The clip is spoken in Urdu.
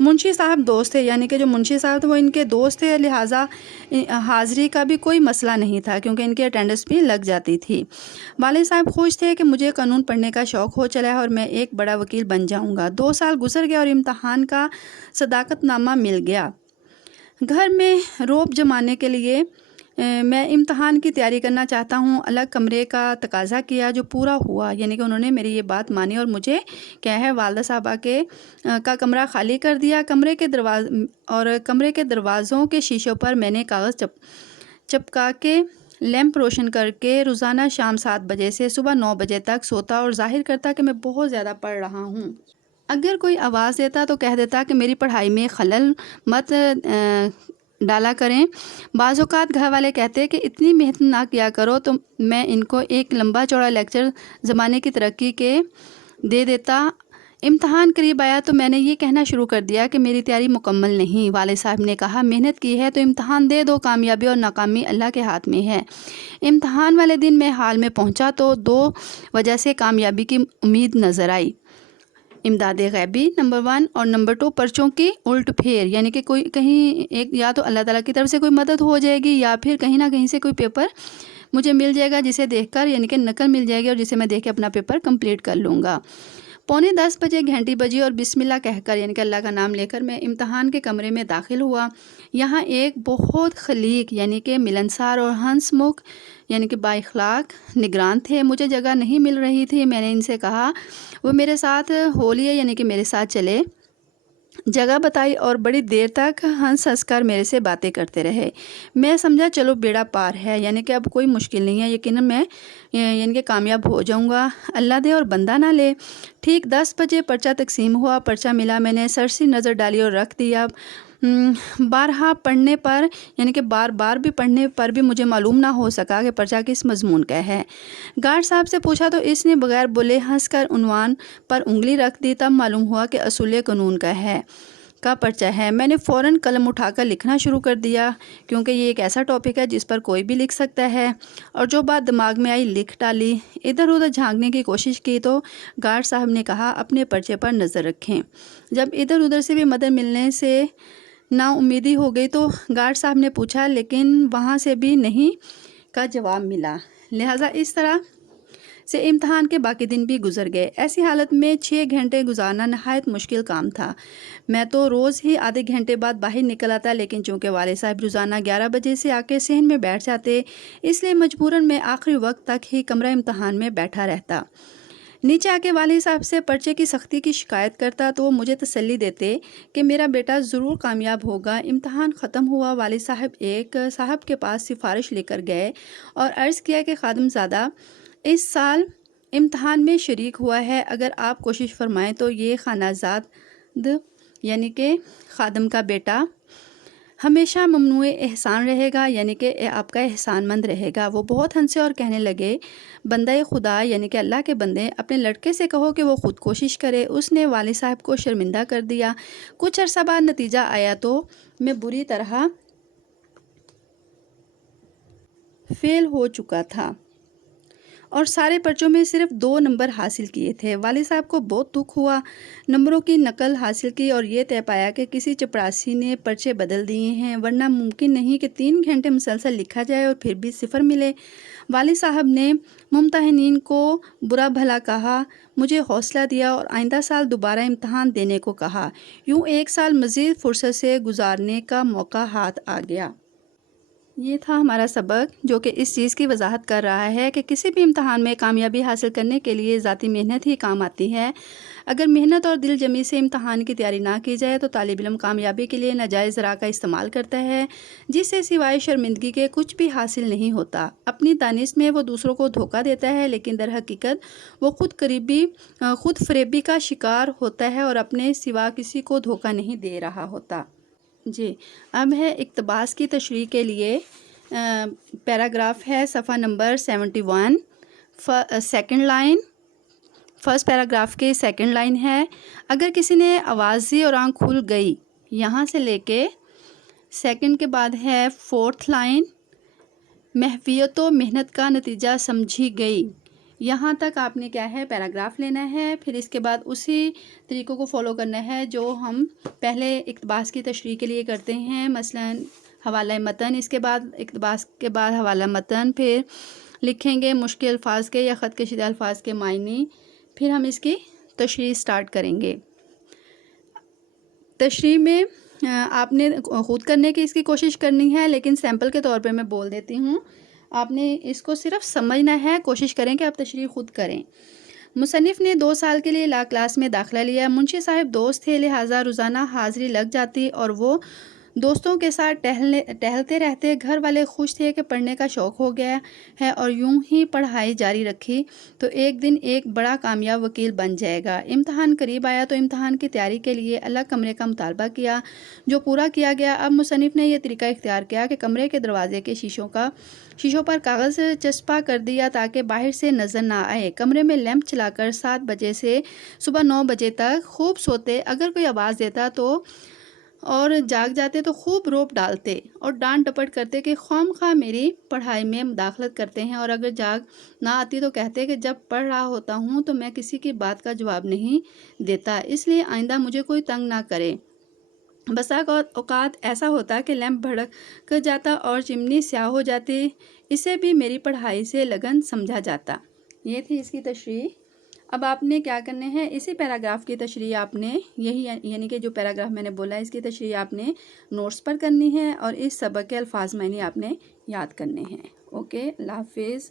منشی صاحب دوست تھے، یعنی کہ جو منشی صاحب تھے وہ ان کے دوست تھے، لہٰذا حاضری کا بھی کوئی مسئلہ نہیں تھا کیونکہ ان کی اٹینڈنس بھی لگ جاتی تھی۔ والد صاحب خوش تھے کہ مجھے قانون پڑھنے کا شوق ہو چلا ہے اور میں ایک بڑا وکیل بن جاؤں گا۔ 2 سال گزر گیا اور امتحان کا صداقت نامہ مل گیا۔ گھر میں رعب جمانے کے لیے میں امتحان کی تیاری کرنا چاہتا ہوں، الگ کمرے کا تقاضا کیا جو پورا ہوا، یعنی کہ انہوں نے میری یہ بات مانی اور مجھے کیا ہے والدہ صاحبہ کا کمرہ خالی کر دیا۔ کمرے کے دروازوں کے شیشوں پر میں نے کاغذ چپکا کے لیمپ روشن کر کے روزانہ شام 7 بجے سے صبح 9 بجے تک سوتا اور ظاہر کرتا کہ میں بہت زیادہ پڑھ رہا ہوں۔ اگر کوئی آواز دیتا تو کہہ دیتا کہ میری پڑھائی میں خلل مت ڈالا کریں۔ بعض اوقات گھر والے کہتے کہ اتنی محنت نہ کیا کرو، تو میں ان کو ایک لمبا چوڑا لیکچر زمانے کی ترقی کے دے دیتا۔ امتحان قریب آیا تو میں نے یہ کہنا شروع کر دیا کہ میری تیاری مکمل نہیں۔ والد صاحب نے کہا محنت کی ہے تو امتحان دے دو، کامیابی اور ناکامی اللہ کے ہاتھ میں ہے۔ امتحان والے دن میں ہال میں پہنچا تو 2 وجہ سے کامیابی کی امید نظر آئی: امداد غیبی نمبر 1 اور نمبر 2 پرچوں کی الٹ پھیر، یعنی کہ کوئی کہیں ایک یا تو اللہ تعالیٰ کی طرف سے کوئی مدد ہو جائے گی یا پھر کہیں نہ کہیں سے کوئی پیپر مجھے مل جائے گا جسے دیکھ کر، یعنی کہ نقل مل جائے گی اور جسے میں دیکھ کے اپنا پیپر کمپلیٹ کر لوں گا۔ 9:45 بجے گھنٹی بجی اور بسم اللہ کہہ کر، یعنی کہ اللہ کا نام لے کر میں امتحان کے کمرے میں داخل ہوا۔ یہاں ایک بہت خلیق یعنی کہ ملنسار اور ہنس مکھ یعنی کہ با اخلاق نگران تھے۔ مجھے جگہ نہیں مل رہی تھی۔ میں نے ان سے کہا وہ میرے ساتھ ہو لیے، یعنی کہ میرے ساتھ چلے۔ جگہ بتائی اور بڑی دیر تک ہنس کر میرے سے باتیں کرتے رہے۔ میں سمجھا چلو بیڑا پار ہے، یعنی کہ اب کوئی مشکل نہیں ہے، یقیناً میں یعنی کہ کامیاب ہو جاؤں گا، اللہ دے اور بندہ نہ لے۔ ٹھیک 10 بجے پرچہ تقسیم ہوا، پرچہ ملا، میں نے سرسری نظر ڈالی اور رکھ دیا۔ بارہا پڑھنے پر یعنی کہ بار بار بھی پڑھنے پر بھی مجھے معلوم نہ ہو سکا کہ پرچہ کس مضمون کا ہے۔ گارڈ صاحب سے پوچھا تو اس نے بغیر بولے ہنس کر عنوان پر انگلی رکھ دی، تب معلوم ہوا کہ اصول قانون کا پرچہ ہے۔ میں نے فوراً قلم اٹھا کر لکھنا شروع کر دیا کیونکہ یہ ایک ایسا ٹاپک ہے جس پر کوئی بھی لکھ سکتا ہے، اور جو بات دماغ میں آئی لکھ ڈالی۔ ادھر ادھر جھانکنے کی کوشش کی تو گارڈ صاحب نے کہا اپنے پرچے پر نظر رکھیں۔ جب ادھر ادھر سے بھی مدد ملنے سے نا امیدی ہو گئی تو گارڈ صاحب نے پوچھا لیکن وہاں سے بھی نہیں کا جواب ملا، لہٰذا اس طرح سے امتحان کے باقی دن بھی گزر گئے۔ ایسی حالت میں 6 گھنٹے گزارنا نہایت مشکل کام تھا۔ میں تو روز ہی آدھے گھنٹے بعد باہر نکل آتا، لیکن چونکہ والد صاحب روزانہ 11 بجے سے آ کے صحن میں بیٹھ جاتے، اس لیے مجبوراً میں آخری وقت تک ہی کمرہ امتحان میں بیٹھا رہتا۔ نیچے آ کے والد صاحب سے پرچے کی سختی کی شکایت کرتا تو وہ مجھے تسلی دیتے کہ میرا بیٹا ضرور کامیاب ہوگا۔ امتحان ختم ہوا، والد صاحب ایک صاحب کے پاس سفارش لے کر گئے اور عرض کیا کہ خادم زادہ اس سال امتحان میں شریک ہوا ہے، اگر آپ کوشش فرمائیں تو یہ خانہ زاد یعنی کہ خادم کا بیٹا ہمیشہ ممنوع احسان رہے گا، یعنی کہ آپ کا احسان مند رہے گا۔ وہ بہت ہنسے اور کہنے لگے بندہ خدا یعنی کہ اللہ کے بندے، اپنے لڑکے سے کہو کہ وہ خود کوشش کرے۔ اس نے والد صاحب کو شرمندہ کر دیا۔ کچھ عرصہ بعد نتیجہ آیا تو میں بری طرح فیل ہو چکا تھا اور سارے پرچوں میں صرف 2 نمبر حاصل کیے تھے۔ والد صاحب کو بہت دکھ ہوا، نمبروں کی نقل حاصل کی اور یہ طے پایا کہ کسی چپڑاسی نے پرچے بدل دیے ہیں، ورنہ ممکن نہیں کہ 3 گھنٹے مسلسل لکھا جائے اور پھر بھی 0 ملے۔ والد صاحب نے ممتحنین کو برا بھلا کہا، مجھے حوصلہ دیا اور آئندہ سال دوبارہ امتحان دینے کو کہا۔ یوں 1 سال مزید فرصت سے گزارنے کا موقع ہاتھ آ گیا۔ یہ تھا ہمارا سبق جو کہ اس چیز کی وضاحت کر رہا ہے کہ کسی بھی امتحان میں کامیابی حاصل کرنے کے لیے ذاتی محنت ہی کام آتی ہے۔ اگر محنت اور دل جمی سے امتحان کی تیاری نہ کی جائے تو طالب علم کامیابی کے لیے ناجائز ذرائع کا استعمال کرتا ہے، جس سے سوائے شرمندگی کے کچھ بھی حاصل نہیں ہوتا۔ اپنی دانش میں وہ دوسروں کو دھوکہ دیتا ہے، لیکن در حقیقت وہ خود فریبی کا شکار ہوتا ہے اور اپنے سوا کسی کو دھوکہ نہیں دے رہا ہوتا۔ جی اب ہے اقتباس کی تشریح کے لیے پیراگراف ہے صفحہ number 71، second line, first paragraph کے سیکنڈ لائن ہے: اگر کسی نے آواز دی اور آنکھ کھل گئی، یہاں سے لے کے سیکنڈ کے بعد ہے فورتھ لائن، محویت و محنت کا نتیجہ سمجھی گئی، یہاں تک آپ نے کیا ہے پیراگراف لینا ہے، پھر اس کے بعد اسی طریقوں کو فالو کرنا ہے جو ہم پہلے اقتباس کی تشریح کے لیے کرتے ہیں، مثلا حوالہ متن، اس کے بعد اقتباس کے بعد حوالہ متن، پھر لکھیں گے مشکل الفاظ کے یا خط کشیدہ الفاظ کے معنی، پھر ہم اس کی تشریح سٹارٹ کریں گے۔ تشریح میں آپ نے خود کرنے کی اس کی کوشش کرنی ہے، لیکن سیمپل کے طور پہ میں بول دیتی ہوں، آپ نے اس کو صرف سمجھنا ہے، کوشش کریں کہ آپ تشریح خود کریں۔ مصنف نے 2 سال کے لیے لا کلاس میں داخلہ لیا۔ منشی صاحب دوست تھے، لہٰذا روزانہ حاضری لگ جاتی اور وہ دوستوں کے ساتھ ٹہلتے رہتے۔ گھر والے خوش تھے کہ پڑھنے کا شوق ہو گیا ہے اور یوں ہی پڑھائی جاری رکھی تو ایک دن ایک بڑا کامیاب وکیل بن جائے گا۔ امتحان قریب آیا تو امتحان کی تیاری کے لیے الگ کمرے کا مطالبہ کیا، جو پورا کیا گیا۔ اب مصنف نے یہ طریقہ اختیار کیا کہ کمرے کے دروازے کے شیشوں پر کاغذ چسپاں کر دیا تاکہ باہر سے نظر نہ آئے۔ کمرے میں لیمپ چلا کر 7 بجے سے صبح 9 بجے تک خوب سوتے، اگر کوئی آواز دیتا تو اور جاگ جاتے تو خوب روپ ڈالتے اور ڈانٹ ڈپٹ کرتے کہ خواہ میری پڑھائی میں مداخلت کرتے ہیں، اور اگر جاگ نہ آتی تو کہتے کہ جب پڑھ رہا ہوتا ہوں تو میں کسی کی بات کا جواب نہیں دیتا، اس لیے آئندہ مجھے کوئی تنگ نہ کرے۔ بسا اوقات ایسا ہوتا کہ لیمپ بھڑک جاتا اور چمنی سیاہ ہو جاتی، اسے بھی میری پڑھائی سے لگن سمجھا جاتا۔ یہ تھی اس کی تشریح۔ اب آپ نے کیا کرنے ہیں، اسی پیراگراف کی تشریح آپ نے یعنی کہ جو پیراگراف میں نے بولا اس کی تشریح آپ نے نوٹس پر کرنی ہے اور اس سبق کے الفاظ معنی آپ نے یاد کرنے ہیں۔ اوکے، اللہ حافظ۔